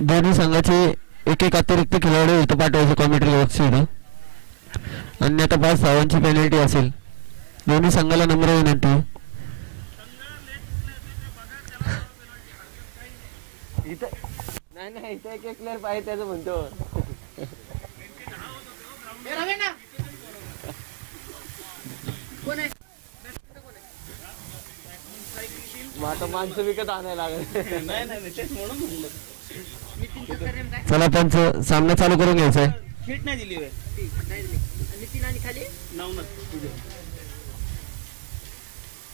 दोन्ही संघाचे एक एक अतिरिक्त खेळाडू इथं पाठवायचे कॉमेंट्री बॉक्स इथं. अन्यथा 5 धावांची पेनल्टी असेल. दोन्ही संघाला नम्र विनंती. नाही इथं एक प्लेअर पाहिजे त्याचं म्हणतो. आता माणसं विकत आणायला लागेल. नाही तेच म्हणून म्हणलं. चला पंच सामना चालू करून घ्यायचा आहे. हिट नाही दिली नितीन आणि खाली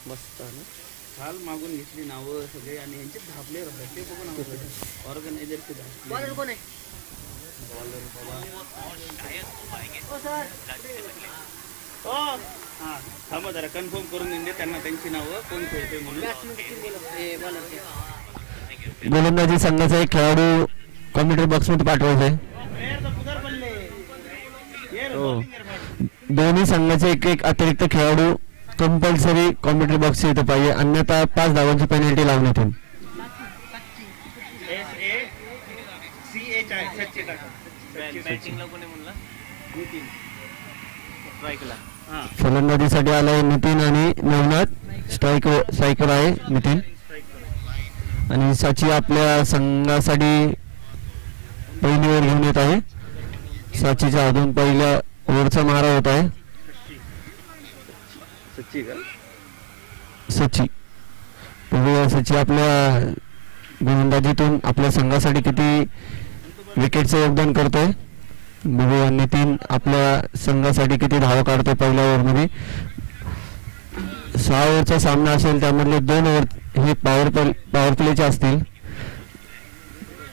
मस्त ना. काल मागून घेतली नावं सगळे आणि यांचे धापले राहते ते बघून ऑर्गनायझरचे बॉलर कोण आहे. हा थांबा जरा कन्फर्म करून देऊन दे त्यांना त्यांची नावं कोण खेळते म्हणून. गोलंदाजी संघाचा एक खेळाडू कॉमेंट्री बॉक्स मध्ये पाठवायचा आहे. दोन्ही संघाचे एक एक अतिरिक्त खेळाडू कंपल्सरी कॉमेंट्री बॉक्स इथे पाहिजे, अन्यथा 5 धावांची पेनल्टी लावण्यात येईल. फलंदाजीसाठी आलाय नितीन आणि नवनाथ. स्ट्रायकर आहे नितीन आणि साची आपल्या संघासाठी पहिली ओव्हर घेऊन येत आहे. साचीच्या अजून पहिल्या ओव्हरचा मारा होत आहे. सची सची आपल्या गोलंदाजीतून आपल्या संघासाठी किती विकेटचं योगदान करतोय. बघूया नितीन आपल्या संघासाठी किती धावा काढतोय पहिल्या ओव्हरमध्ये. 6 ओव्हरचा सामना असेल त्यामधले 2 ओव्हर हे पॉवर प्लेचे असतील.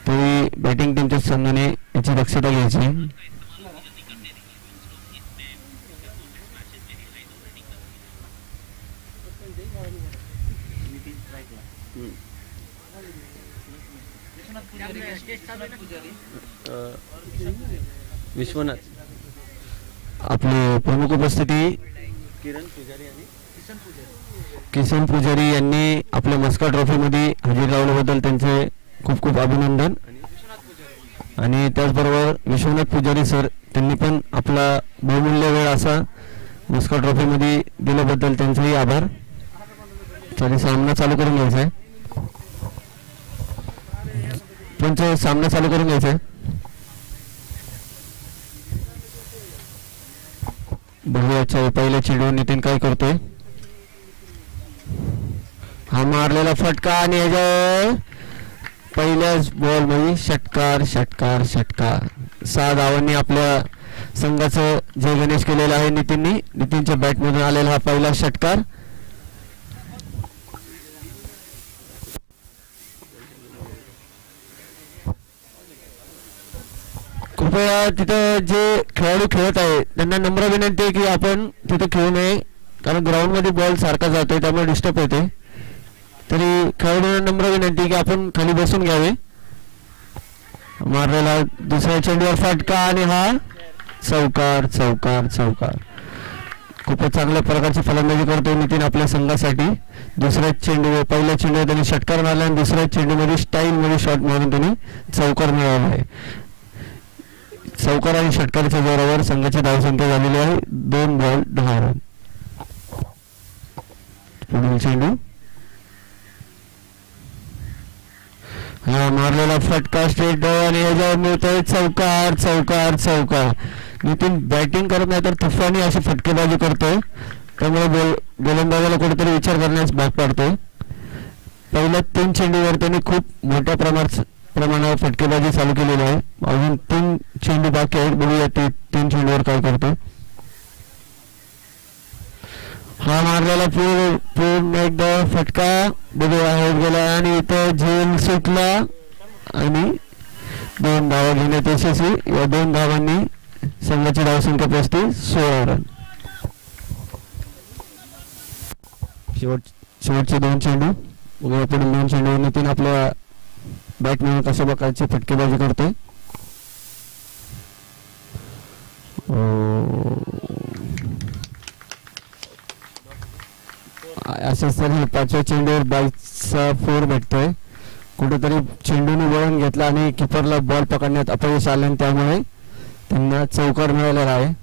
तरी बॅटिंग टीमच्या संघाने याची दक्षता घ्यायची. विश्वनाथ आपले प्रमुख उपस्थिती किसन पुजारी यांनी आपल्या मस्का ट्रॉफी मध्ये हजेरी लावल्याबद्दल त्यांचे खूप खूप अभिनंदन. आणि त्याचबरोबर विश्वनाथ पुजारी सर त्यांनी पण आपला बहुमूल्य वेळ असा मस्का ट्रॉफी मध्ये दिल्याबद्दल त्यांचेही आभार. तरी सामना चालू करून घ्यायचा आहे. पंच सामना चालू करून घ्यायचा आहे. बघूया पहिल्या चेंडूवर नितीन काय करतोय. हा मारलेला फटका आणि ह्याच्या पहिल्याच बॉल मध्ये षटकार षटकार षटकार. 6 धावांनी आपल्या संघाचं जय गणेश केलेलं आहे नितीननी. नितीनच्या बॅट मधून आलेला हा पहिला षटकार. कृपया तिथं जे खेळाडू खेळत आहे त्यांना नम्र विनंती आहे की आपण तिथे खेळू नये, कारण ग्राउंड मध्ये बॉल सारखा जातोय त्यामुळे डिस्टर्ब होते. तरी खेळाडूंना नम्र विनंती की आपण खाली बसून घ्यावे. मारलेला दुसऱ्या चेंडूवर फटका आणि हा चौकार चौकार चौकार. खूपच चांगल्या प्रकारची फलंदाजी करतोय नितीन आपल्या संघासाठी. दुसऱ्या चेंडूवर पहिल्या चेंडूवर त्यांनी षटकार मारला आणि दुसऱ्या चेंडूमध्ये स्टाईल मध्ये शॉट मारून त्यांनी चौकार मिळवला आहे. चौकार आणि षटकाराच्या जोरावर संघाची धावसंख्या झालेली आहे 2 बॉल 10 रन. पुढील चेंडू हा मारलेला फटका स्ट्रेट डाव आणि याच्यावर मिळतोय चौकार चौकार चौकार. नितीन बॅटिंग करत नाही तर तुफानी अशी फटकेबाजी करतोय, त्यामुळे गोलंदाजाला कुठेतरी विचार करण्यास भाग पाडतोय. पहिल्या 3 चेंडूवर त्यांनी खूप मोठ्या प्रमाणावर फटकेबाजी चालू केलेली आहे. अजून 3 चेंडू बाकी आहेत. बघूया ते 3 चेंडूवर काय करतो. हा मारलेला पूर्ण एकदा फटका बघूया हेड गेला आणि इथं झेल सुटला आणि 2 धावा घेण्यात यशस्वी. या 2 धावांनी संघाची धावसंख्या पोहोचते 16 रन. शेवटचे 2 चेंडू बघूया. पुढील 2 चेंडू नितीन आपल्या बॅटमॅन कशा प्रकारची फटकेबाजी करते. अशाच तरी 5व्या चेंडूवर 22चा 4 भेटतोय. कुठेतरी चेंडूने वळण घेतला आणि किपरला बॉल पकडण्यात अपयश आले आणि त्यामुळे त्यांना चौकार मिळालेला आहे.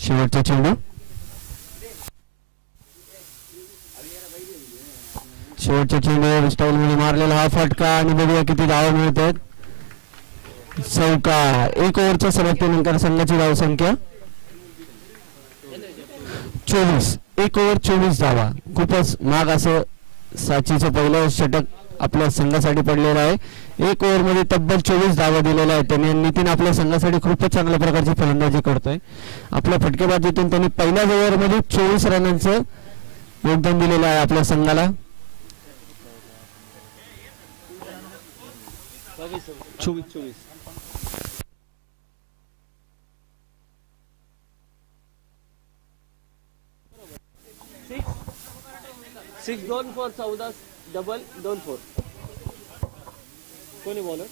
शेवटचा चेंडू स्टाईल मध्ये मारलेला हा फटका आणि बघूया किती धावा मिळत आहेत. चौकार. 1 ओव्हरच्या समाप्तीनंतर संघाची धावसंख्या 24. 1 ओव्हर 24 धावा. खूपच महाग असं साचीचं पहिलं षटक आपल्या संघासाठी पडलेलं आहे. 1 ओव्हर मध्ये तब्बल 24 धावा दिलेल्या आहेत त्यांनी. नितीन आपल्या संघासाठी खूपच चांगल्या प्रकारची फलंदाजी करतोय. आपल्या फटकेबाजीतून त्यांनी पहिल्याच ओव्हर मध्ये 24 रनांचं योगदान दिलेलं आहे आपल्या संघाला. 24. 6 2 4 14 डबल 2 4. कोणी बॉलर?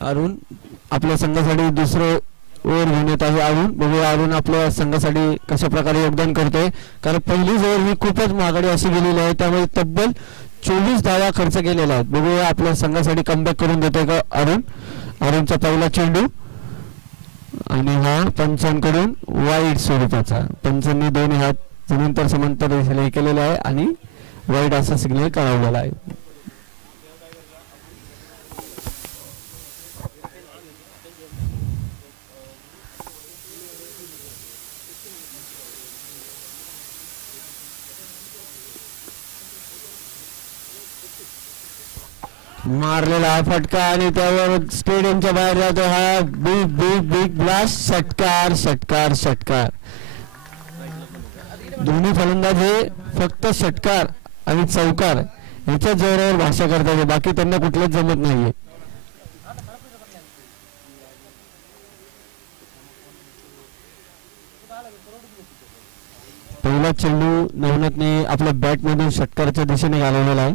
अरुण आपल्या संघासाठी दुसरं ओव्हर घेऊन येत आहे. बघूया अरुण आपल्या संघासाठी कशा प्रकारे योगदान करतोय. कारण पहिलीच ओव्हर ही खूपच महागडी अशी गेलेली आहे त्यामुळे तब्बल 24 धावा खर्च केलेला आहे. बघूया आपल्या संघासाठी कमबॅक करून देतोय का अरुण. अरुणचा पहिला चेंडू आणि हा पंचांकडून वाईट स्वरूपाचा. पंचांनी दोन्ही हात जमीनतर समांतर दिशेला केलेला आहे आणि वाईट असा सिग्नल कळवलेला आहे. मारलेला हा फटका आणि त्यावर स्टेडियमच्या बाहेर जातो हा बिग ब्लास्ट. षटकार. दोन्ही फलंदाज हे फक्त षटकार आणि चौकार याच्या जोरावर भाषा करतात. बाकी त्यांना कुठलंच जमत नाहीये. पहिला चेंडू नवनाथने आपल्या बॅट मधून षटकाराच्या दिशेने घालवलेला आहे.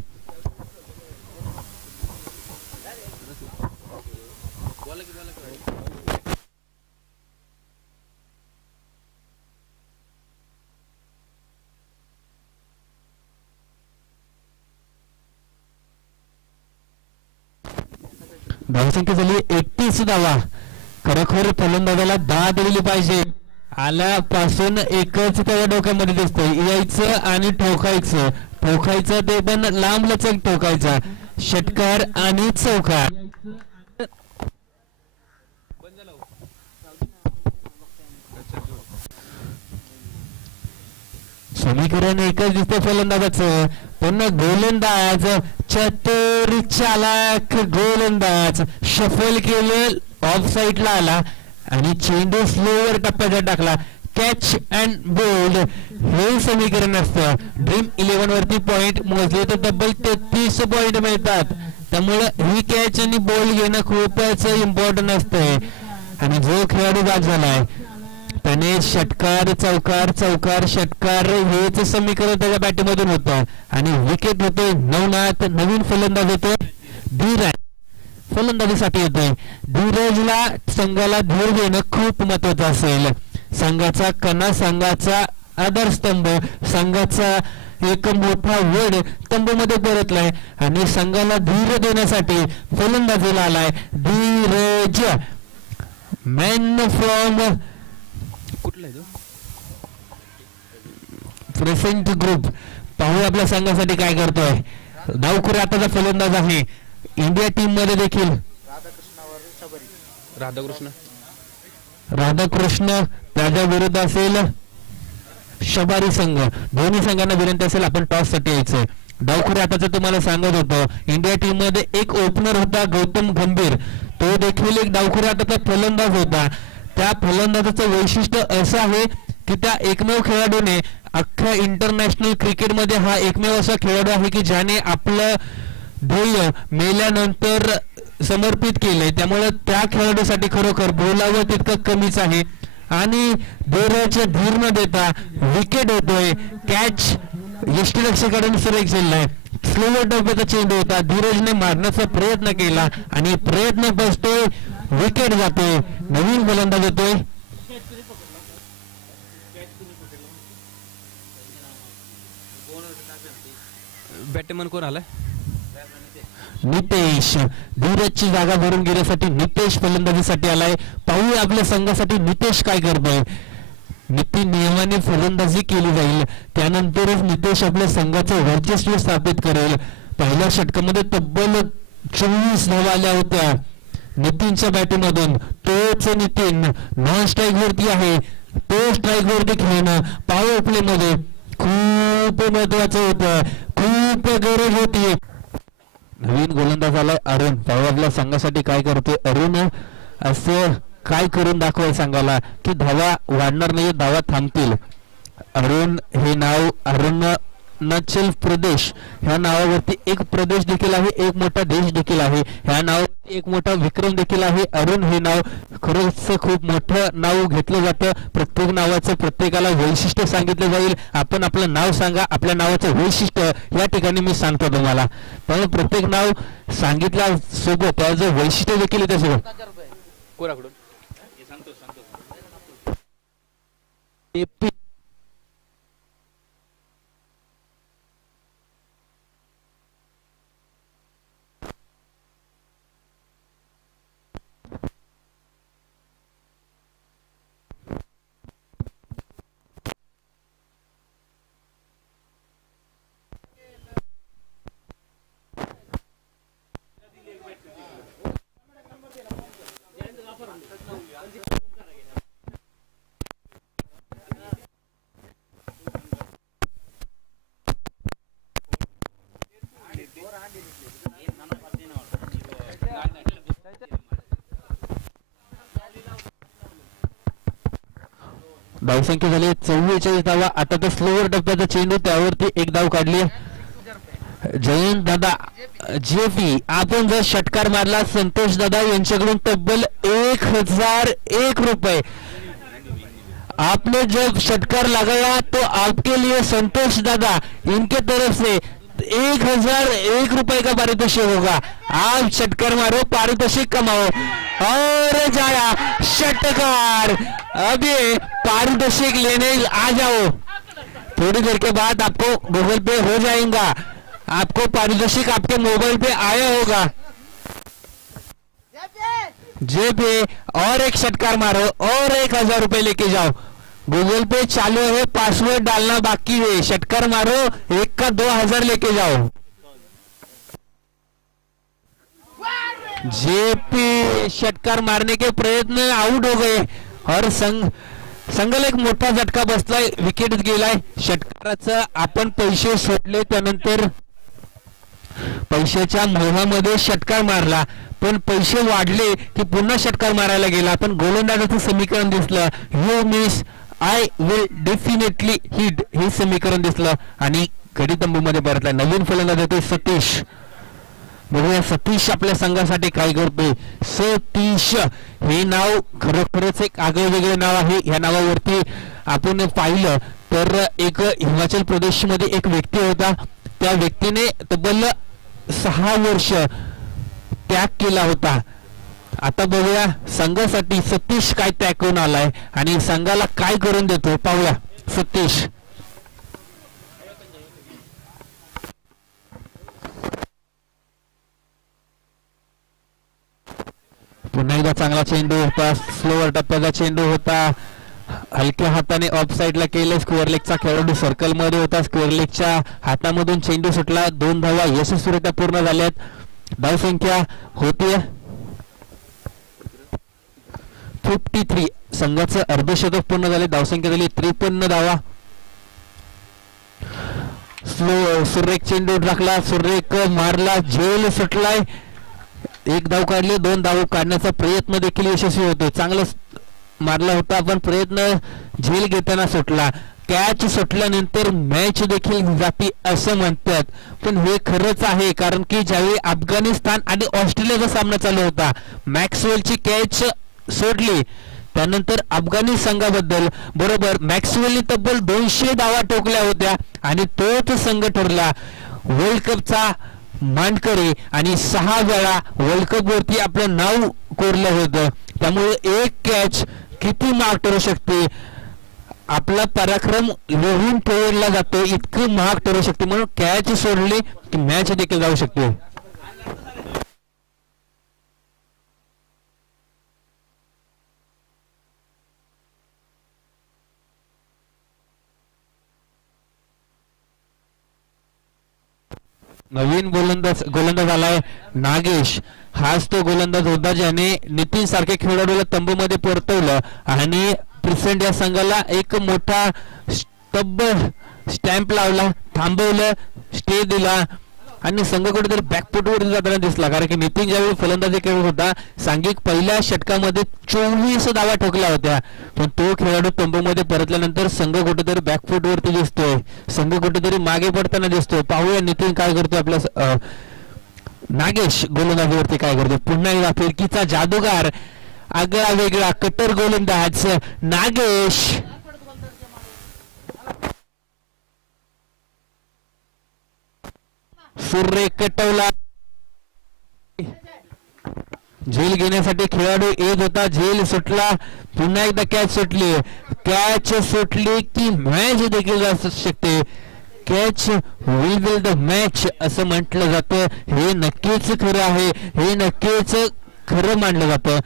धावसंख्या झाली 31 धावा. खरोखर फलंदाजाला 10 दिली पाहिजे. आल्यापासून एकच त्याच्या डोक्यामध्ये दिसतंय, यायचं आणि ठोकायचं ते पण लांब लचक ठोकायचा. षटकार आणि चौकार. समीकरण एकच दिसतंय फलंदाजाचं, पण गोलंदाज चतुर चालाक गोलंदाज शफल केलं, ऑफ साईडला आला आणि चेंडू स्लोवर टप्प्यात टाकला. कॅच अँड बोल्ड हे समीकरण असतं. ड्रीम 11 वरती पॉइंट मोजले तर तब्बल 33 पॉइंट मिळतात. त्यामुळे ही कॅच आणि बॉल घेणं खूपच इम्पॉर्टंट असतंय. आणि जो खेळाडू बाद झालाय त्याने षटकार चौकार षटकार हेच समीकरण त्याच्या बॅटमधून होतं. आणि विकेट होते नवनाथ. नवीन फलंदाज होते धीरज, फलंदाजीसाठी येतोय. धीरजला संघाला धीर देणं खूप महत्वाचं असेल. संघाचा कणा, संघाचा आधारस्तंभ, संघाचा एक मोठा वड स्तंभमध्ये परतलाय आणि संघाला धीर देण्यासाठी फलंदाजीला आलाय धीरज. मॅन फ्रॉम कुठला आहे तो प्रेझेंट ग्रुप. पाहू आपल्या संघासाठी काय करतोय. डावखुरे आताचा फलंदाज आहे. इंडिया टीम मध्ये देखील राधाकृष्ण त्याच्या विरुद्ध असेल शबारी संघ. दोन्ही संघांना विनंती असेल आपण टॉस साठी यायचंय. डावखुरे आताच तुम्हाला सांगत होतो, इंडिया टीम मध्ये एक ओपनर होता गौतम गंभीर, तो देखील एक डावखुरे आताचा फलंदाज होता. त्या फलंदाजाचं वैशिष्ट्य असं आहे की त्या एकमेव खेळाडूने अख्ख्या इंटरनॅशनल क्रिकेटमध्ये हा एकमेव असा खेळाडू आहे की ज्याने आपलं ध्येय मेल्यानंतर समर्पित केलंय. त्यामुळे त्या खेळाडूसाठी खरोखर बोलावं तितकं कमीच आहे. आणि धीरज धीर न देता विकेट होतोय. कॅच यष्टीरक्षकाकडून सुरेख झेललाय. स्लोवर डब्याचा चेंडू होता. धीरजने मारण्याचा प्रयत्न केला आणि प्रयत्न बसतोय. विकेट जातोय. नवीन फलंदाज येतोय बॅटमॅन कोण आलाय? नितेश. धीरजची जागा भरून घेण्यासाठी नितेश फलंदाजीसाठी आलाय. पाहूया आपल्या संघासाठी नितेश काय करतोय. नीती नियमाने फलंदाजी केली जाईल, त्यानंतरच नितेश आपल्या संघाचं वर्चस्व स्थापित करेल. पहिल्या षटकामध्ये तब्बल 24 धावा आल्या होत्या नितीनच्या बॅटिंगमधून. तोच नितीन नॉन स्ट्राईक वरती आहे, तो स्ट्राईक वरती खेळणं पॉवर प्ले मध्ये खूप महत्वाचं होतं, खूप गरज होती. नवीन गोलंदाज आलाय अरुण. पाहू आपल्या संघासाठी काय करतोय अरुण. असं काय करून दाखवाय सांगायला की धावा वाढणार नाही, धावा थांबतील. अरुण हे नाव अरुणाचल प्रदेश ह्या नावावरती एक प्रदेश देखील आहे, एक मोठा देश देखील आहे. ह्या नावावरती एक मोठा विक्रम देखील आहे. अरुण हे नाव खरंच खूप मोठं नाव घेतलं जातं. प्रत्येक नावाचं प्रत्येकाला वैशिष्ट्य सांगितलं जाईल. आपण आपलं नाव सांगा, आपल्या नावाचं वैशिष्ट्य या ठिकाणी मी सांगतो तुम्हाला. पण प्रत्येक नाव सांगितल्या सोबत त्याचं वैशिष्ट्य देखील त्यासोबत. कोणाकडून? धावसंख्या झाली 44 धावा. आता तर स्लोवर टप्प्याचा चेंडू, त्यावरती एक धाव काढली. जयंत दादा जेपी आपण जर षटकार मारला संतोष दादा यांच्याकडून तब्बल 1001 रुपये. आपने जब षटकार लगाया तो आपके लिए संतोष दादा इनके तरफ से 1001 रुपए का पारितोषिक होगा. आप षटकार मारो, पारितोषिक कमाओ. और जाया षटकार. अभी पारितोषिक लेने आ जाओ, थोड़ी देर के बाद आपको गूगल पे हो जाएगा, आपको पारितोषिक आपके मोबाइल पे आया होगा. जेबे और एक षटकार मारो और 1000 रुपए लेके जाओ. गूगल पे चालू है, पासवर्ड डालना बाकी है. षटकार मारो, 1 का 2000 लेके जाओ. जेपी षटकार मारने के प्रयत्न आउट हो गए और संघाला एक मोठा झटका बसलाय, विकेट गेलाय. षटकाराचं आपण पैसे सोडले, त्यानंतर पैशाच्या मोहामध्ये षटकार मारला, पण पैसे वाढले की पुन्हा षटकार मारायला गेला. पण गोलंदाजाचं समीकरण दिसलं, you miss I will definitely hit, हे समीकरण दिसलं आणि गडी तंबूमध्ये परतला. नवीन फलंदाज येतोय सतीश. बघूया सतीश आपल्या संघासाठी काय करतोय. सतीश हे नाव खरोखरच एक आगळेवेगळे नाव आहे. या नावावरती आपण पाहिलं तर एक हिमाचल प्रदेश मध्ये एक व्यक्ती होता, त्या व्यक्तीने तब्बल 6 वर्ष त्याग केला होता. आता बघूया संघासाठी सतीश काय त्याग करून आलाय आणि संघाला काय करून देतो, पाहूया. सतीश पुन्हा एकदा चांगला चेंडू होता, स्लोवर टप्प्याचा चेंडू होता, हलक्या हाताने ऑफ साइडला केलं. स्क्वेअर लेगचा खेळाडू सर्कल मध्ये होता, स्क्वेअर लेगच्या हातामधून चेंडू सुटला. 2 धावा यशस्वीरित्या पूर्ण झाल्यात. धावसंख्या होतीये 53. संघाचं अर्धशतक पूर्ण झाले, धावसंख्या झाली 53 धावा. सुरेख चेंडू टाकला, सुरेख मारला, झेल सुटलाय. 1 धाव काढले, 2 धाव काढण्याचा प्रयत्न देखील यशस्वी होतो. चांगला मारला होता पण प्रयत्न झेल घेताना सुटला. कॅच सुटल्यानंतर मॅच देखील जाती असं म्हणतात, पण हे खरंच आहे. कारण की ज्यावेळी अफगाणिस्तान आणि ऑस्ट्रेलियाचा सामना चालू होता, मॅक्सवेलची कॅच सोडली, त्यानंतर अफगाणी संघाबद्दल बरोबर मॅक्सवेलने तब्बल 200 धावा ठोकल्या होत्या आणि तोच संघ ठरला वर्ल्ड कपचा मानकरी आणि 6 वेळा वर्ल्ड कप वरती आपलं नाव कोरलं होतं. त्यामुळे एक कॅच किती मार्क ठरू शकते. आपला पराक्रम लिहून ठेवला जातो, इतकं महाग ठरू शकते. म्हणून कॅच सोडली की मॅच देखील जाऊ शकते. नवीन गोलंदाज आलाय नागेश. हाच तो गोलंदाज होता ज्याने नितीन सारख्या खेळाडूला तंबूमध्ये परतवलं आणि प्रेसिडेंट या संघाला एक मोठा स्टॅम्प लावला, थांबवलं, स्टे दिला आणि संघ कुठेतरी बॅकफुटवर जाताना दिसला. कारण की नितीन ज्यावेळी फलंदाजी खेळत होता, सांघिक पहिल्या षटकामध्ये 24 धावा ठोकल्या होत्या, पण तो खेळाडू तंबूमध्ये परतल्यानंतर संघ कुठेतरी बॅकफुटवरती दिसतोय, संघ कुठेतरी मागे पडताना दिसतोय. पाहूया नितीन काय करतोय, आपला नागेश गोलंदाजीवरती काय करतोय. पुन्हा एकदा फिरकीचा जादूगार, आगळा वेगळा कट्टर गोलंदाज नागेश. सूर्य कटवला, झेल घेण्यासाठी खेळाडू येत होता, झेल सुटला, पुन्हा एकदा कॅच सुटली. कॅच सुटली की मॅच देखील जाऊ शकते. Catch will will the match असं म्हटलं जातं. हे नक्कीच खरं आहे, हे नक्कीच खरं मानलं जातं.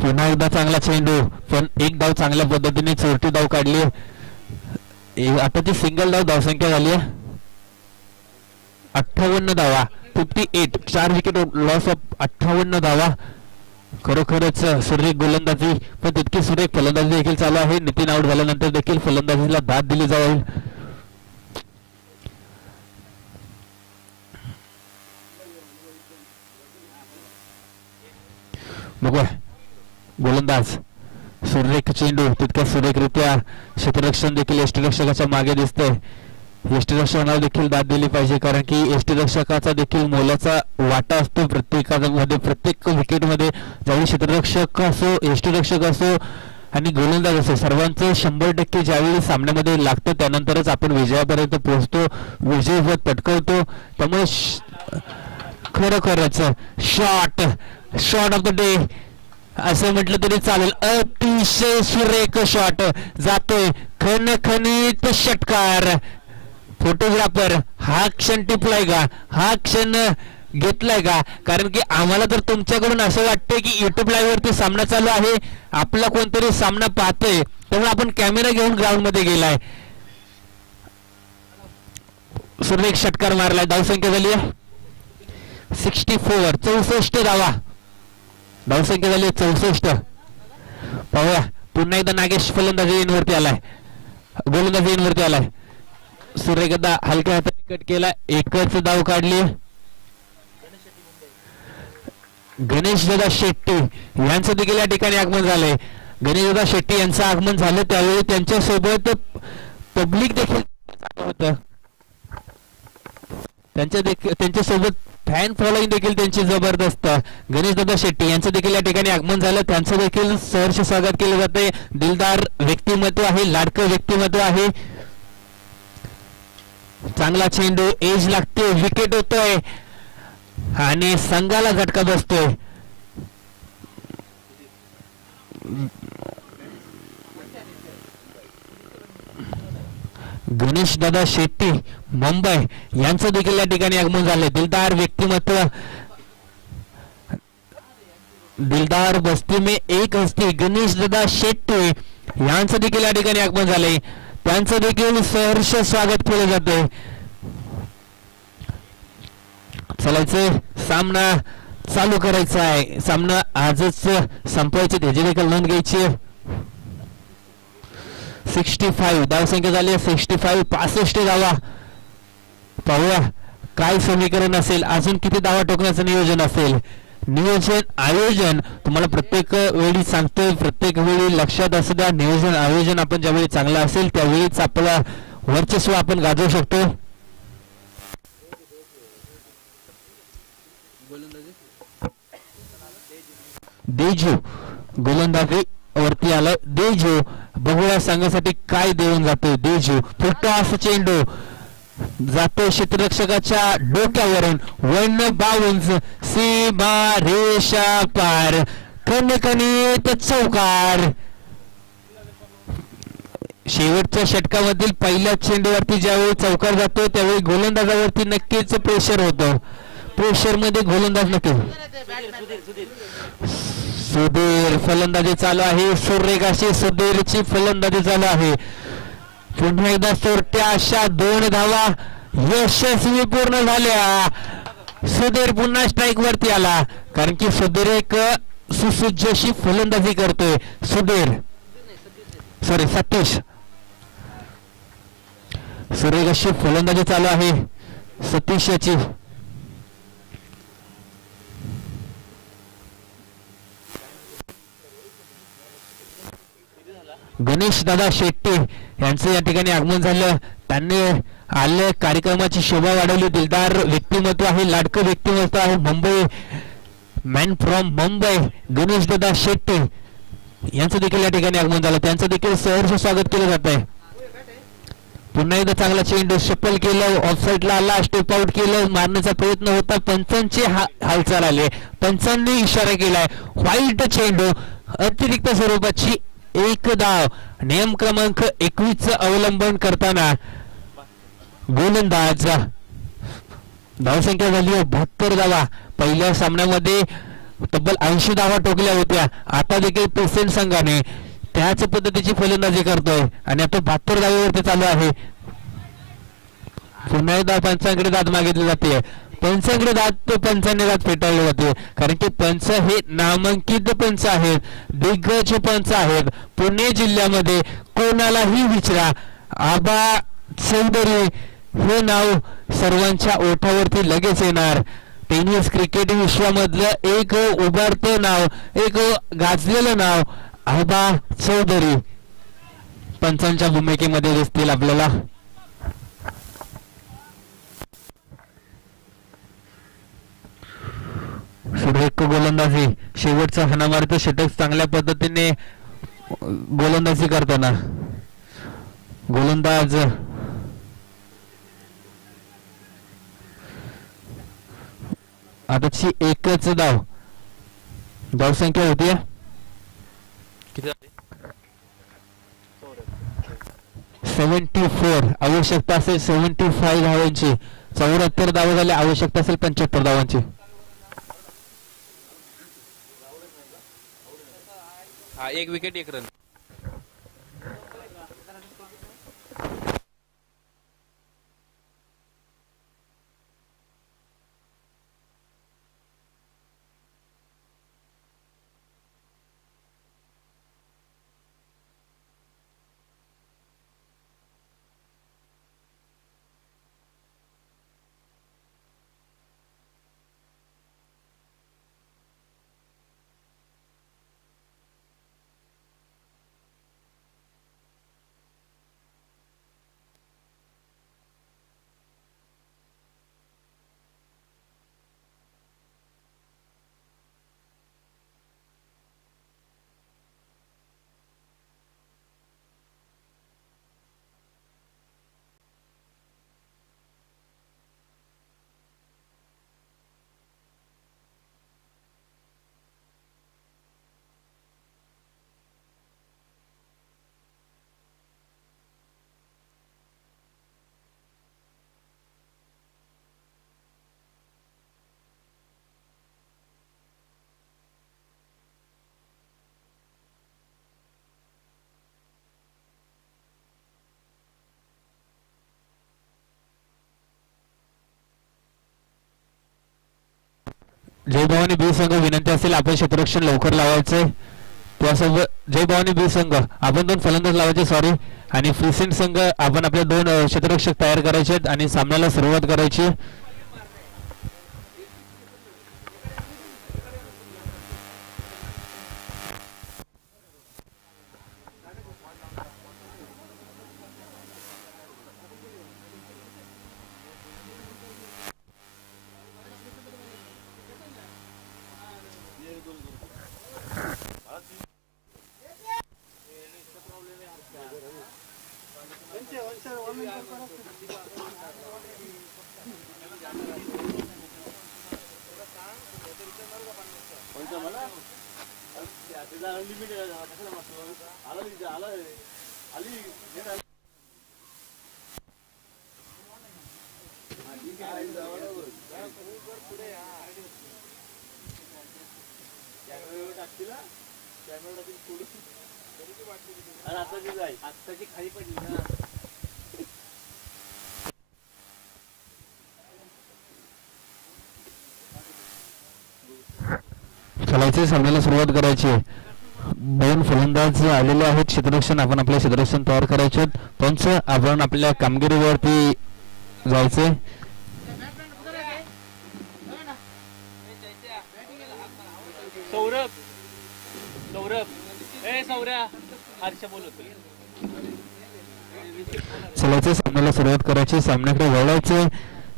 पुन्हा एकदा चांगला चेंडू, पण एक धाव चांगल्या पद्धतीने चोरटी धाव काढली. आता ती सिंगल धावसंख्या झाली आहे 58 धावा, 58. 4 विकेट लॉस ऑफ 58 धावा. खरोखरच सुरेख गोलंदाजी, पण तितकी सुरेख फलंदाजी देखील चालू आहे. नितीन आउट झाल्यानंतर देखील फलंदाजीला दाद दिली जाईल. बघूया गोलंदाज, सुरेख चेंडू, तितक्या सुरेखरित्या क्षेत्ररक्षण देखील यष्टिरक्षकाच्या मागे दिसतंय. यष्टिरक्षकाला देखील दाद दिली पाहिजे, कारण की यष्टिरक्षकाचा देखील मोलाचा वाटा असतो प्रत्येकामध्ये, प्रत्येक विकेटमध्ये. ज्यावेळी क्षेत्ररक्षक असो, यष्टिरक्षक असो आणि गोलंदाज असो, सर्वांचं 100% ज्यावेळी सामन्यामध्ये लागतं त्यानंतरच आपण विजयापर्यंत पोहोचतो, विजय पटकवतो. त्यामुळे खरोखरच शॉट ऑफ द डे असं म्हटलं तरी चालेल. अतिशय सुरेख शॉट जातोय, खणखणीत षटकार. फोटोग्राफर हा क्षण टिपलाय का, हा क्षण घेतलाय का? कारण की आम्हाला तर तुमच्याकडून असं वाटतंय की युट्यूब लाईव्ह वरती सामना चालू आहे, आपला कोणतरी सामना पाहतोय, त्यामुळे आपण कॅमेरा घेऊन ग्राउंड मध्ये गेलाय. सुरेख षटकार मारलाय. धावसंख्या झाली आहे 64, 64 धावा. धावसंख्या झाली 64. पाहूया पुन्हा एकदा नागेश फलंदाजी इनवरती आलाय, गोलंदाजी इनवरती आलाय. सूर्यगदा हलक्या हाताने कट केला, एकच धाव काढली. गणेश दादा शेट्टी यांचं देखील या ठिकाणी आगमन झालंय. गणेश दादा शेट्टी यांचं आगमन झालं त्यावेळी त्यांच्या सोबत पब्लिक देखील होतं, त्यांच्या सोबत फॅन फॉलोइंग देखील त्यांची जबरदस्त. गणेश दादा शेट्टी यांचं देखील या ठिकाणी आगमन झालं, त्यांचं देखील सहर्ष स्वागत केलं जाते. दिलदार व्यक्तिमत्व आहे, लाडकं व्यक्तिमत्व आहे. चांगला चेंडू, एज लागते, विकेट होतोय आणि संघाला झटका बसतोय. गणेश दादा शेट्टी मुंबई यांचं देखील या ठिकाणी आगमन झालंय. दिलदार व्यक्तिमत्व, दिलदार बस्ती में एक हस्ती गणेश दादा शेट्टी यांचं देखील या ठिकाणी आगमन झालंय. त्यांचं देखील सहर्ष स्वागत केलं जातंय. चलायचं, सामना चालू करायचा आहे, सामना आजच संपवायचे, त्याची देखील नोंद घ्यायची. 65 धावसंख्या झाली 65, 65 धावा. पाहूया काय समीकरण असेल, अजून किती धावा ठोकण्याचं नियोजन असेल. नियोजन आयोजन तुम्हाला प्रत्येक वेळी सांगतोय, प्रत्येक वेळी लक्षात असू द्या. नियोजन आयोजन आपण ज्यावेळी चांगलं असेल त्यावेळीच आपला वर्चस्व आपण गाजवू शकतो. देजू गोलंदाजी वरती आलं देजू. बघूया संघासाठी काय देऊन जातोय देजू. फुटटॉस चेंडू जातो क्षेत्ररक्षकाच्या डोक्यावरून. वन बाउन्स सीमा रेषा पार. कणकणीत चौकार. शेवटच्या षटकामधील पहिल्या चेंडूवरती ज्यावेळी चौकार जातो त्यावेळी गोलंदाजावरती नक्कीच प्रेशर होतं. प्रेशर मध्ये गोलंदाज नक्की. सुधीर फलंदाजी चालू आहे. सुरेगाशी सुधीरची फलंदाजी चालू आहे. पुन्हा एकदा चोरट्या अशा 2 धावा यशस्वी पूर्ण झाल्या. सुधीर पुन्हा स्ट्राईक वरती आला कारण की सुधीर एक सुसज्ज अशी फलंदाजी करतोय. सतीश सुरेख अशी फलंदाजी चालू आहे सतीश याची. गणेश दादा शेट्टी यांचं या ठिकाणी आगमन झालं. त्यांनी आले कार्यक्रमाची शोभा वाढवली. दिलदार व्यक्तिमत्व आहे, लाडकं व्यक्तिमत्व आहे. मुंबई मॅन फ्रॉम मुंबई गणेश दादा शेट्टी यांचं देखील या ठिकाणी आगमन झालं. त्यांचं देखील सहर्ष स्वागत केलं जात आहे. पुन्हा एकदा चांगला चेंडू सफल केलं. ऑफसाईडला आला, स्टेप आउट केलं. मारण्याचा प्रयत्न होता. पंचांची हालचाल आली. पंचांनी इशारा केलाय. व्हाईट चेंडू अतिरिक्त स्वरूपाची 1 धाव. नियम क्रमांक 21 अवलंबन करताना गोलंदाज. धावसंख्या झाली 72 धावा. पहिल्या सामन्यामध्ये तब्बल 80 धावा ठोकल्या होत्या. आता देखील पेसेंट संघाने त्याच पद्धतीची फलंदाजी करतोय आणि आता 72 धावेवरती चालू आहे. पुन्हा एकदा पंचांकडे दाद मागितली जाते. पंचांकडे पंचांनी दाद फेटाळली जाते कारण की पंच हे नामांकित पंच आहेत, दिग्गज पंच आहेत. पुणे जिल्ह्यामध्ये कोणालाही विचारा, आबा चौधरी हे नाव सर्वांच्या ओठावरती लगेच येणार. टेनिस क्रिकेट विश्वामधलं एक उभारतं नाव, एक गाजलेलं नाव आबा चौधरी पंचांच्या भूमिकेमध्ये दिसतील आपल्याला. सुरेख गोलंदाजी. शेवटचा हाणामारीचं षटक चांगल्या पद्धतीने गोलंदाजी करताना गोलंदाज आताची एकच धावसंख्या होती 74. आवश्यकता असेल 75 धावांची. 74 धावा झाल्या. आवश्यकता असेल 75 धावांची. हा 1 विकेट 1 रन. जय भवानी बी संघ विनंती असेल आपण क्षेत्ररक्षण लवकर लावायचंय. त्यासोबत जय भवानी बी संघ आपण 2 फलंदाज लावायचे सॉरी आणि फ्रीसेंट संघ आपण आपले 2 क्षेत्ररक्षक तयार करायचे आहेत आणि सामन्याला सुरुवात करायची. आत्ताची खाली पडली ना. खेळायचे सामन्याला सुरुवात करायची आहे. 2 फलंदाज आलेले आहेत क्षेत्ररक्षण. आपण आपले क्षेत्ररक्षण तयार करायचे. पंच आपण आपल्या कामगिरीवरती जायचे. सौरभ सौरभ ए सौर्या हर्ष बोलतो. चलायचे सामन्याला सुरुवात करायची. सामन्याकडे वळायचे.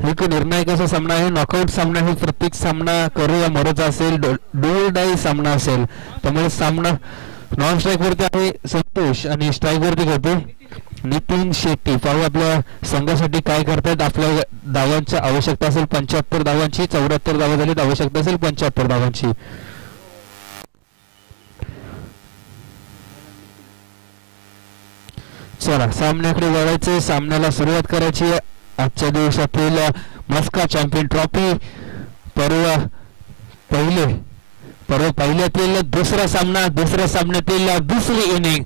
एक निर्णायक असा सामना आहे. नॉकआउट सामना आहे. प्रत्येक सामना करू या मरच असेल, डू डाई सामना असेल. त्यामुळे सामना नॉन स्ट्राईक वरती आहे संतोष आणि स्ट्राईक वरती घेते नितीन शेट्टी. पाहू आपल्या संघासाठी काय करतायत. आपल्या धावांची आवश्यकता असेल 75 धावांची. 74 धावा झालीत. आवश्यकता असेल 75 धावांची. चला सामन्याकडे वळायचे. सामन्याला सुरुवात करायची. आजच्या दिवसातील मस्का चॅम्पियन ट्रॉफी पर्व पहिल्यातील दुसरा सामना. दुसऱ्या सामन्यातील दुसरी इनिंग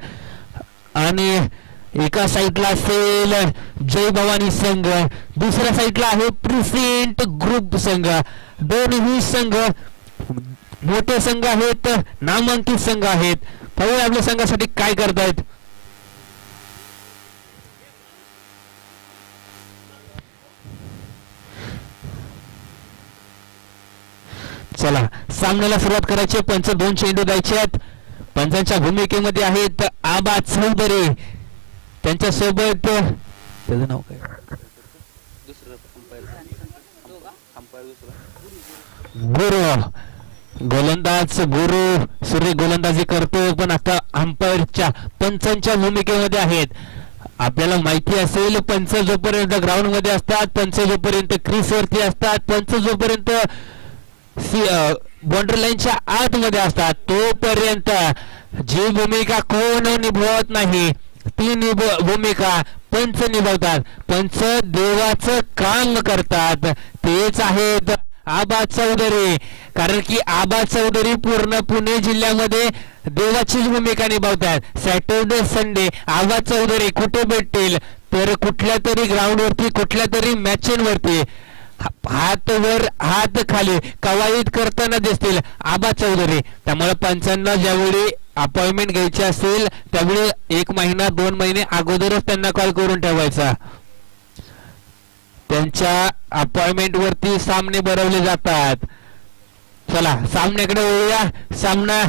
आणि एका साईडला असेल जय भवानी संघ, दुसऱ्या साईडला आहे प्रिसेंट ग्रुप संघ. दोन्ही संघ मोठे संघ आहेत, नामांकित संघ आहेत. पाहूया आपल्या संघासाठी काय करतायत. चला सामन्याला सुरुवात करायची. पंच 2 चेंडू द्यायचे आहेत. पंचांच्या भूमिकेमध्ये आहेत आबा चौधरी. त्यांच्या सोबत त्याचं नाव काय, गुरु गोलंदाज. गुरु सूर्य गोलंदाजी करतो, पण आता अंपायरच्या पंचांच्या भूमिकेमध्ये आहेत. आपल्याला माहिती असेल पंच जोपर्यंत ग्राउंड मध्ये असतात, पंच जोपर्यंत क्रीज वरती असतात, पंच जोपर्यंत बाउंड्री लाईनच्या आतमध्ये असतात, तोपर्यंत जी भूमिका कोण निभवत नाही ती भूमिका पंच निभवतात. पंच देवाचं काम करतात. तेच आहेत आबा चौधरी. कारण की आबा चौधरी पूर्ण पुणे जिल्ह्यामध्ये देवाचीच भूमिका निभावतात. सॅटर्डे संडे आबा चौधरी कुठे भेटतील तर कुठल्या तरी ग्राउंड वरती, कुठल्या तरी मॅचेंवरती हात वर हात खाली कवायत करताना दिसतील आबा चौधरी. त्यामुळे पंचांना ज्यावेळी अपॉइंटमेंट घ्यायची असेल त्यावेळी 1 महिना 2 महिने अगोदरच त्यांना कॉल करून ठेवायचा. त्यांच्या अपॉइंटमेंट वरती सामने भरवले जातात. चला सामन्याकडे वळूया. सामना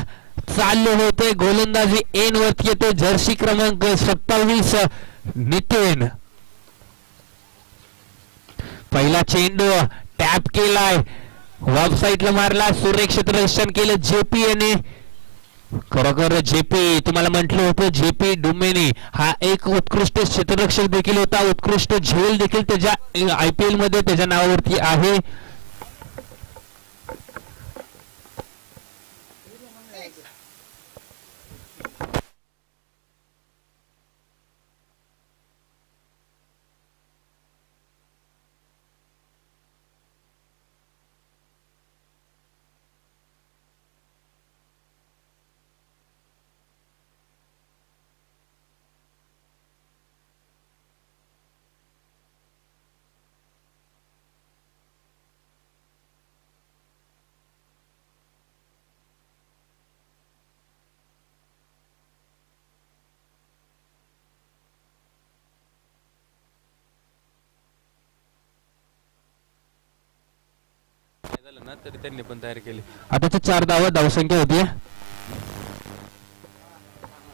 चालू होते. गोलंदाजी एन वरती येते. जर्सी क्रमांक 27 नितीन. पहिला चेंडू टॅप केलाय, ऑफ साईडला मारला. सूर्य क्षेत्ररक्षण केलं जेपी यांनी. खरोखर जेपी तुम्हाला म्हटलं होतं जेपी डुमेनी हा एक उत्कृष्ट क्षेत्ररक्षक देखील होता. उत्कृष्ट झेल देखील त्याच्या IPL मध्ये त्याच्या नावावरती आहे. झालं ना तरी त्यांनी पण तयार केली. आता 4 धावा धावसंख्या होती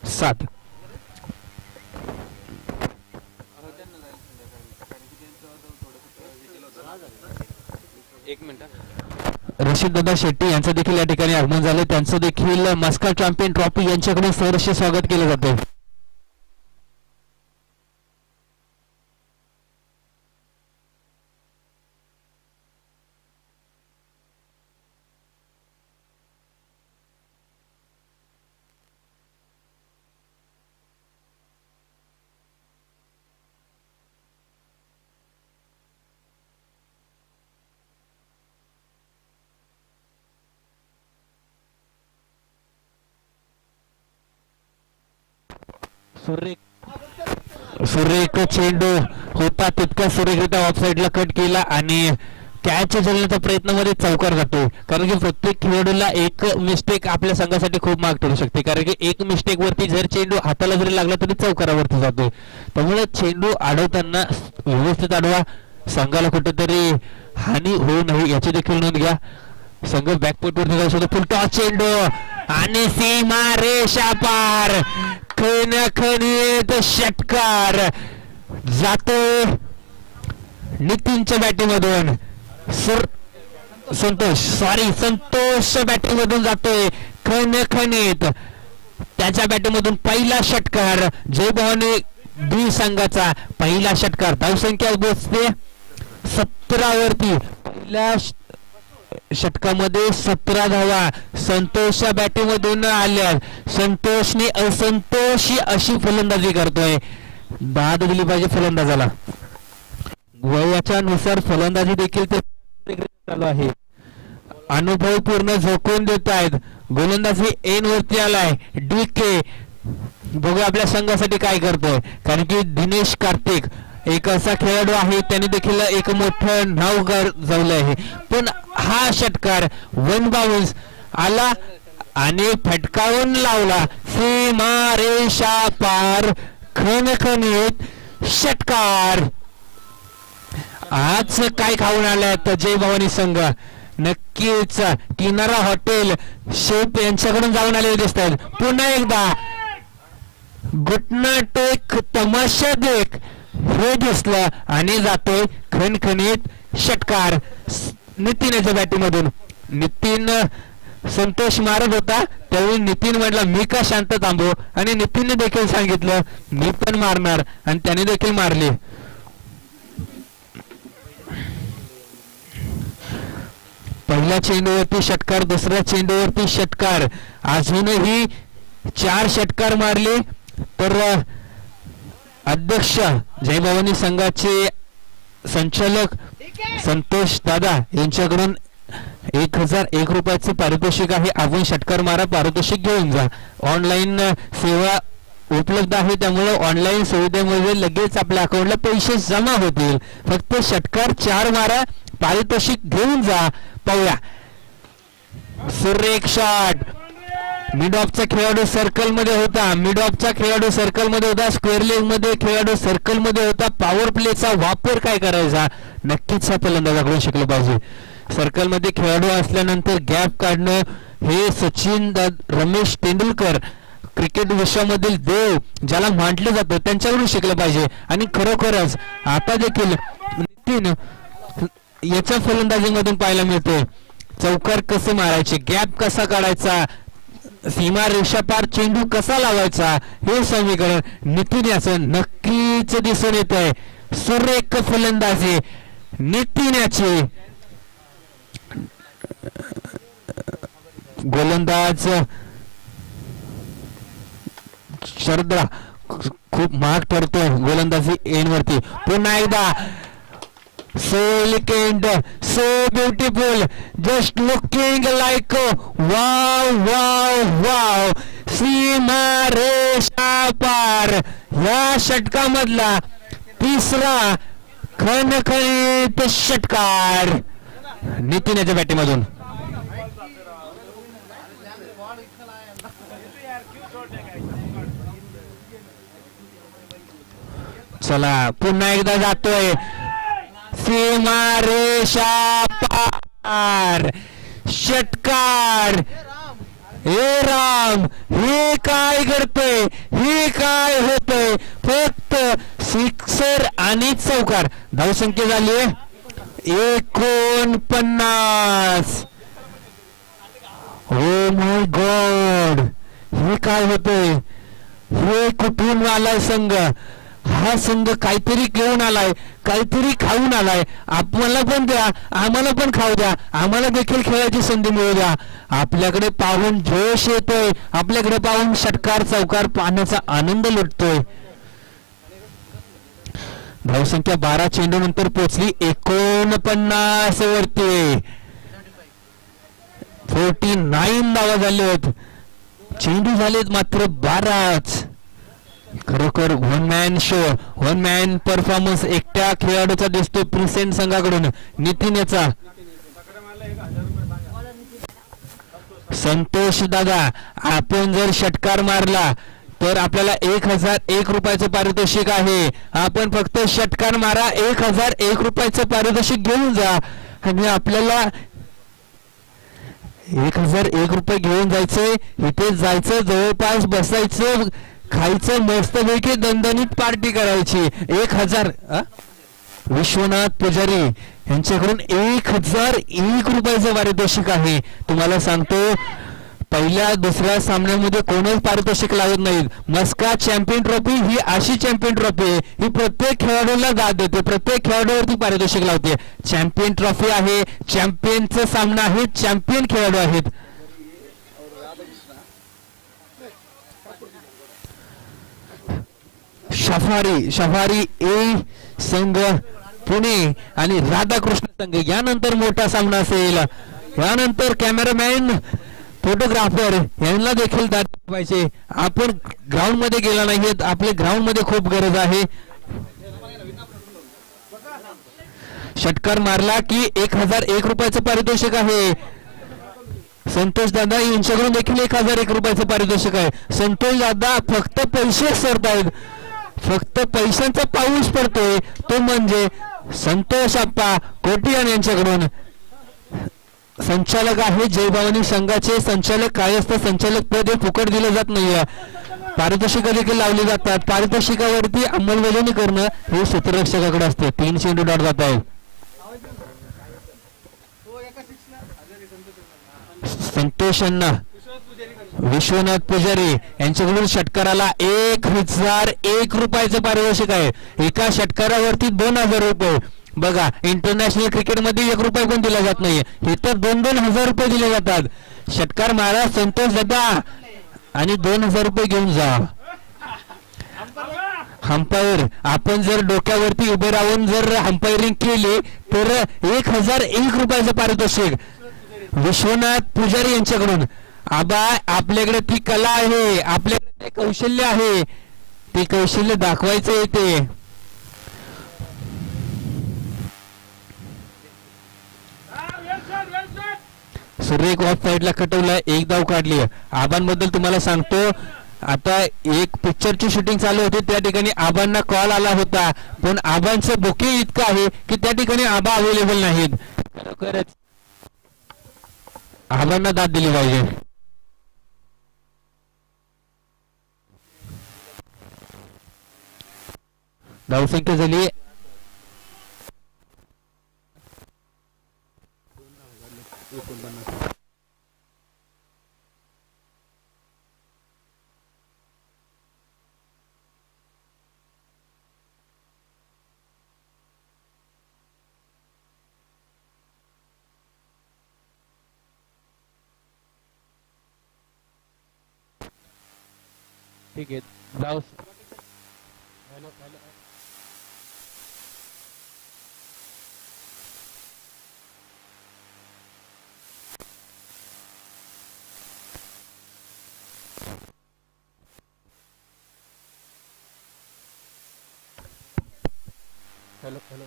7. एक मिनिट. रशीद दादा शेट्टी यांचं देखील या ठिकाणी आगमन झालं. त्यांचं देखील मस्का चॅम्पियन ट्रॉफी यांच्याकडून सहर्ष स्वागत केलं जाते. सुरेख चेंडू होता तितक्या सुरेखरित्या ऑफसाईडला कट केला आणि कॅच झेलण्याच्या प्रयत्नामध्ये चौकार जातो. कारण की प्रत्येक खेळाडूला एक मिस्टेक आपल्या संघासाठी खूप महाग ठरू शकते. कारण की एक मिस्टेक वरती जर चेंडू हाताला जरी लागला तरी चौकारावरती जातोय. त्यामुळे चेंडू अडवताना व्यवस्थित अडवा, संघाला कुठेतरी हानी होऊ नये याची देखील नोंद घ्या. संघ बॅकफुटवरती जाऊ शकतो. फुलटॉ चेंडू आणि सीमा रेषा पार, खणखणीत षटकार जातोय नितीनच्या बॅटिंगमधून. संतोष बॅटिंग मधून जातोय खणखणीत. त्याच्या बॅटिंग मधून पहिला षटकार. जय भवानी बी संघाचा पहिला षटकार. धावसंख्या बसते 17 वरती. पहिल्या षटकामध्ये 17 धावा संतोषच्या बॅटिंग मधून आल्या. संतोषने असंतोषी अशी फलंदाजी करतोय. बाद दिली पाहिजे फलंदाजाला. वयाच्या नुसार फलंदाजी देखील ते चालू आहे. अनुभव पूर्ण झोकून देत आहेत. गोलंदाजी एन वरती आलाय DK. बघू आपल्या संघासाठी काय करतोय. कारण की दिनेश कार्तिक एक असा खेळाडू आहे त्याने देखील एक मोठं नाव गाजवलं आहे. पण हा षटकार 1 बाउन्स आला आणि फटकावून लावला. सीमा रेषा पार, खणखणीत षटकार. आज काय खाऊन आलाय तर जय भवानी संघ. नक्कीच किनारा हॉटेल शेफ यांच्याकडून जाऊन आलेले दिसत आहेत. पुन्हा एकदा घुटना टेक तमाशा देख हे दिसलं आणि जातोय खणखणीत षटकार नितीन याच्या बॅटिंग मधून. नितीन संतोष मारत होता त्यावेळी नितीन म्हटला मी का शांत थांबू, आणि नितीनने देखील सांगितलं मी पण मारणार आणि त्याने देखील मारले. पहिल्या चेंडूवरती षटकार, दुसऱ्या चेंडूवरती षटकार. अजूनही 4 षटकार मारले तर अध्यक्ष जय भवानी संघाचे संचालक संतोष दादा यांच्याकडून 1001 रुपयाचे पारितोषिक आहे. आपण षटकार मारा, पारितोषिक घेऊन जा. ऑनलाईन सेवा उपलब्ध आहे त्यामुळे ऑनलाईन सुविधेमध्ये लगेच आपल्या अकाउंटला पैसे जमा होतील. फक्त षटकार 4 मारा, पारितोषिक घेऊन जा. पाहूया सुरेख शॉट. मिड ऑफचा खेळाडू सर्कल मध्ये होता. मिड ऑफचा खेळाडू सर्कल मध्ये होता. स्क्वेअर लेग मध्ये खेळाडू सर्कल मध्ये होता. पॉवर प्लेचा वापर काय करायचा नक्कीच ह्या फलंदाजाकडून शिकलं पाहिजे. सर्कल मध्ये खेळाडू असल्यानंतर गॅप काढणं हे सचिन रमेश तेंडुलकर क्रिकेट विश्वामधील देव ज्याला म्हटलं जातं त्यांच्याकडून शिकलं पाहिजे. आणि खरोखरच आता देखील नितीन याच्या फलंदाजीमधून पाहायला मिळते. चौकार कसे मारायचे, गॅप कसा काढायचा, सीमा रेषा पार चेंडू कसा लावायचा हे समीकरण नितीन याचं नक्कीच दिसून येत आहे. सुरेख फलंदाजी नितीन याची. गोलंदाज शरदा खूप महाग ठरतो गोलंदाजी एन वरती. पुन्हा एकदा so elegant, so beautiful, just looking like wow. सीमा रेषा पार या षटकामधला तिसरा खणखणीत षटकार नितीन याच्या बॅटिंगमधून. चला पुन्हा एकदा जातोय सीमा रेषा पार षटकार. हे राम, हे काय घडतंय, हे काय होतंय. फक्त सिक्सर आणि चौकार. धावसंख्या झाली 49. ओ माय गॉड, हे काय होतंय, हे कुठून आलाय संघ. हा संघ काहीतरी घेऊन आलाय, काहीतरी खाऊन आलाय. आम्हाला पण द्या, आम्हाला पण खाऊ द्या, आम्हाला देखील खेळायची संधी मिळू द्या. आपल्याकडे पाहून जोश येतोय, आपल्याकडे पाहून षटकार चौकार पाहण्याचा आनंद लुटतोय. धावसंख्या 12 चेंडू नंतर पोहोचली 49 वरती. 49 धावा झाले आहेत. चेंडू झालेत मात्र 12च. खरोखर one man show, one man performance एकट्या खेळाडूचा दिसतो प्रिसेंट संघाकडून. नितीन याचा संतोष दादा, आपण जर षटकार मारला तर आपल्याला 1001 रुपयाचं पारितोषिक आहे. आपण फक्त षटकार मारा, 1001 रुपयाचं पारितोषिक घेऊन जा आणि आपल्याला 1001 रुपये घेऊन जायचंय. इथे जायचं, जवळपास बसायचं, खायचं, मस्तपैकी दणदणीत पार्टी करायची. 1000 विश्वनाथ पुजारी यांच्याकडून 1001 रुपयाचं पारितोषिक आहे. तुम्हाला सांगतो पहिल्या दुसऱ्या सामन्यामध्ये कोणीच पारितोषिक लावत नाहीत. मस्का चॅम्पियन ट्रॉफी ही अशी चॅम्पियन ट्रॉफी आहे, ही प्रत्येक खेळाडूला दाद देते, प्रत्येक खेळाडूवरती पारितोषिक लावते. चॅम्पियन ट्रॉफी आहे, चॅम्पियनचा सामना आहे, चॅम्पियन खेळाडू आहेत. शफारी ए संघ पुणे आणि राधाकृष्ण संघ यानंतर मोठा सामना असेल. यानंतर कॅमेरामॅन, फोटोग्राफर यांना देखील दाद पाहिजे. आपण ग्राउंड मध्ये गेला नाहीत, आपले ग्राउंड मध्ये खूप गरज आहे. षटकार मारला की 1001 रुपयाचं पारितोषिक आहे. संतोष दादा यांच्याकडून देखील 1001 रुपयाचं पारितोषिक आहे. संतोष दादा फक्त पैसे सरतायत, फक्त पैशांचा पाऊस पडतोय, तो म्हणजे संतोष आप्पा कोटियान यांच्याकडून. संचालक आहे जयभवानी संघाचे संचालक. काय असतं संचालक पद हे फुकट दिलं जात नाहीये, पारितोषिक देखील लावली जातात. पारितोषिकावरती अंमलबजावणी करणं हे क्षेत्ररक्षकाकडे असते. 3 चेंडू डॉट जात आहे. संतोषांना विश्वनाथ पुजारी यांच्याकडून षटकाराला 1001 रुपयाचं पारितोषिक आहे. एका षटकारावरती 2000 रुपये. बघा, इंटरनॅशनल क्रिकेटमध्ये 1 रुपये पण दिला जात नाहीये, इथं 2,000 रुपये दिले जातात. षटकार मारा संतोष दादा आणि 2000 रुपये घेऊन जा. अंपायर, आपण जर डोक्यावरती उभे राहून जर अंपायरिंग केली तर 1001 रुपयाचं पारितोषिक विश्वनाथ पुजारी यांच्याकडून. आबा, आपल्याकडे ती कला आहे, आपल्याकडे ते कौशल्य आहे, ते कौशल्य दाखवायचं येते. सुरेख ऑफ साईडला कटवला, 1 धाव काढली. आबांबद्दल तुम्हाला सांगतो, आता एक पिक्चरची शूटिंग चालू होती, त्या ठिकाणी आबांना कॉल आला होता, पण आबांचं बुकिंग इतकं आहे की त्या ठिकाणी आबा अवेलेबल नाहीत. खरोखरच आबांना दाद दिली पाहिजे. धावसंख्या झाली ठीक आहे. धाव हॅलो हॅलो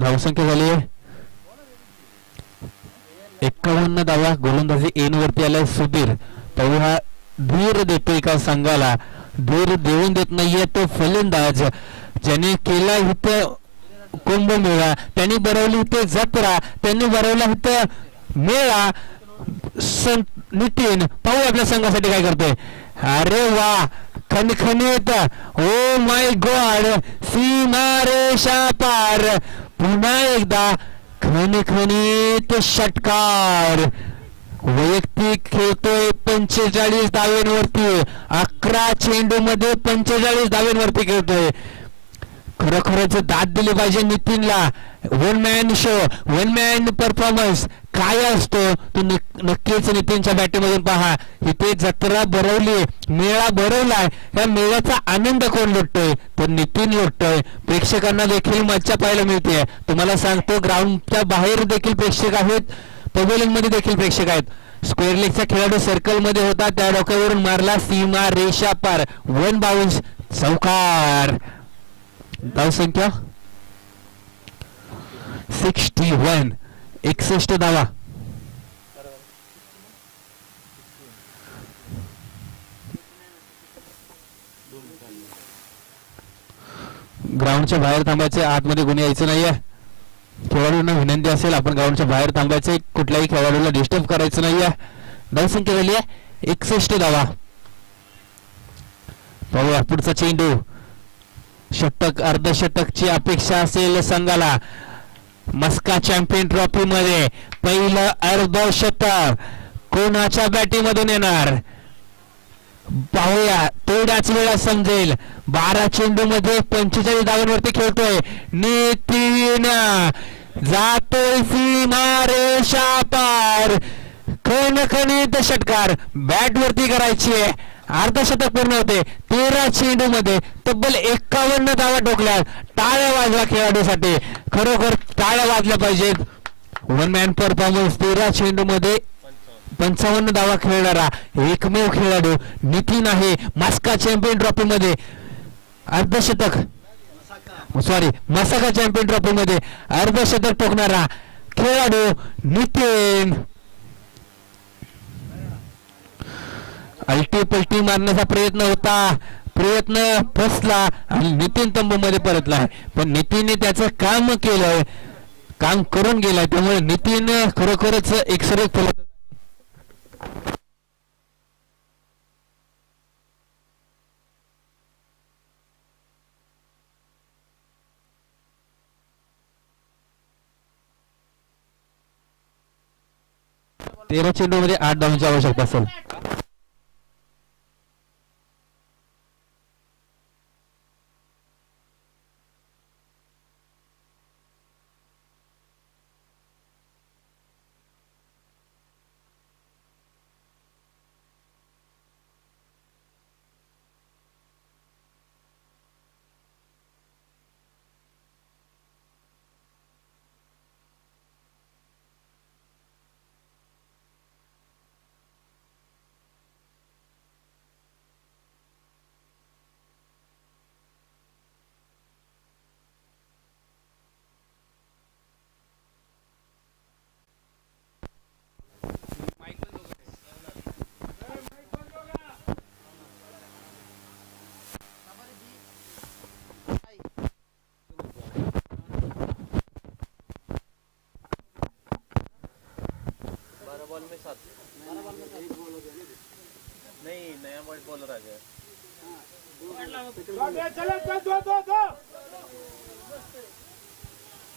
धावसंख्या झाली आहे 51 धावा. गोलंदाजी एन वरती आलाय सुधीर. तेव्हा धीर देतोय का संघाला, धीर देऊन देत नाहीये तो फलंदाज. ज्याने केला इथं कुंभमेळा, त्यांनी भरवली इथे जत्रा, त्यांनी भरवला इथं मेळा. नितीन पाहू आपल्या संघासाठी काय करतोय. अरे वा, खणखणीत, ओ माय गॉड, सीमारेषा पार. पुन्हा एकदा खणखणीत षटकार. वैयक्तिक खेळतोय 45 धावेंवरती, 11 चेंडू मध्ये 45 धावेंवरती खेळतोय. खरोखरच दाद दिली पाहिजे नितीनला. One man show, one man performance काय असतो तो नक्कीच नितीनच्या बॅटिंगमधून पहा. इथे जत्रा भरवली, मेळा भरवलाय, या मेळ्याचा आनंद कोण लुटतोय तर नितीन लुटतोय. प्रेक्षकांना देखील मज्जा पाहायला मिळते. तुम्हाला सांगतो ग्राउंडच्या बाहेर देखील प्रेक्षक आहेत, पवेलियन मध्ये देखील प्रेक्षक आहेत. स्क्वेअर लेगचा खेळाडू सर्कल मध्ये होता, त्या डोक्यावरून मारला सीमा रेषा पार. 1 बाउन्स, चौकार. धावसंख्या 61, 61 धावा. ग्राउंडच्या बाहेर थांबायचे, आतमध्ये कोणी यायचं नाहीये. खेळाडूंना विनंती असेल, आपण ग्राउंडच्या बाहेर थांबायचे, कुठल्याही खेळाडूला डिस्टर्ब करायचं नाहीये. धावसंख्या झाली आहे 61 धावा. पाहूया पुढचा चेंडू. षटक, अर्धशतकची अपेक्षा असेल संघाला. मस्का चॅम्पियन ट्रॉफी मध्ये पहिलं अर्धशतक कोणाच्या बॅटिंग मधून येणार पाहूया, थोड्याच वेळा समजेल. 12 चेंडू मध्ये 45 धावांवरती खेळतोय नितीन. जातोय सीमा रेषा पार. खणखणीत षटकार बॅट वरती करायची आहे. अर्धशतक पूर्ण होते. 13 चेंडू मध्ये तब्बल 51 धावा ठोकल्या. टाळ्या वाजवा खेळाडूसाठी, खरोखर टाळ्या वाजल्या पाहिजेत. 1 मॅन परफॉर्मन्स. 13 चेंडू मध्ये 55 धावा खेळणारा एकमेव खेळाडू नितीन आहे. मास्का चॅम्पियन ट्रॉफी मध्ये अर्धशतक, सॉरी मसाका चॅम्पियन ट्रॉफी मध्ये अर्धशतक ठोकणारा खेळाडू नितीन. अलटी पलटी मारण्याचा प्रयत्न होता, प्रयत्न फसला आणि नितीन तंबू मध्ये परतला आहे. पण नितीनने त्याचं काम केलंय, काम करून गेलाय. त्यामुळे नितीन खरोखरच एक सरळ फलंदाज. तेरा चेंडू मध्ये 8 धावांची आवश्यकता असेल. नहीं, नया बॉलर आ गया.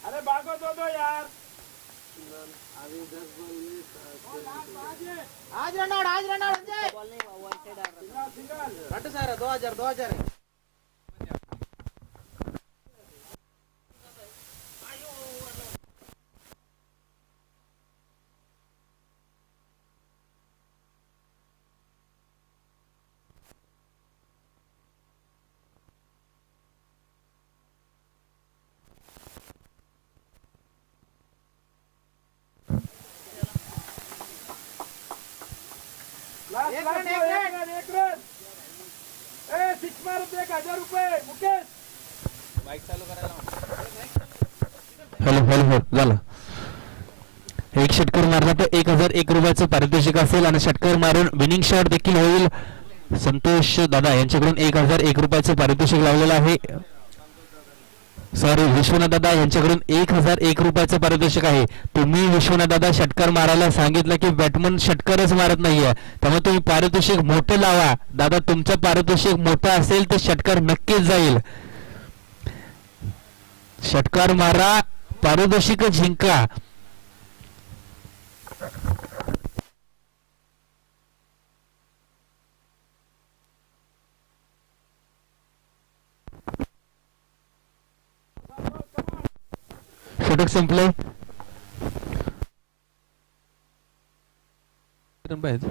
अरे भागो दो यार. आज रन आउट सिंगल सारा 2000 है. एक रन. ए 6 मार दे 1000 रुपये मुकेश. बाईक चालू करायला. हॅलो झालं. एक षटकर मारला तर 1001 रुपयाचं पारितोषिक असेल आणि षटकर मारून विनिंग शॉट देखील होईल. संतोष दादा यांच्याकडून 1001 रुपयाचं पारितोषिक लावलेलं आहे. सॉरी, विश्वनाथ दादा यांच्याकडून 1001 रुपयाचं पारितोषिक आहे. तुम्ही विश्वनाथ दादा षटकार मारायला सांगितलं की बॅटमन षटकारच मारत नाहीये, त्यामुळे तुम्ही पारितोषिक मोठं लावा. दादा तुमचं पारितोषिक मोठं असेल तर षटकार नक्कीच जाईल. षटकार मारा, पारितोषिक जिंका. षटक संपलं. पाहिजे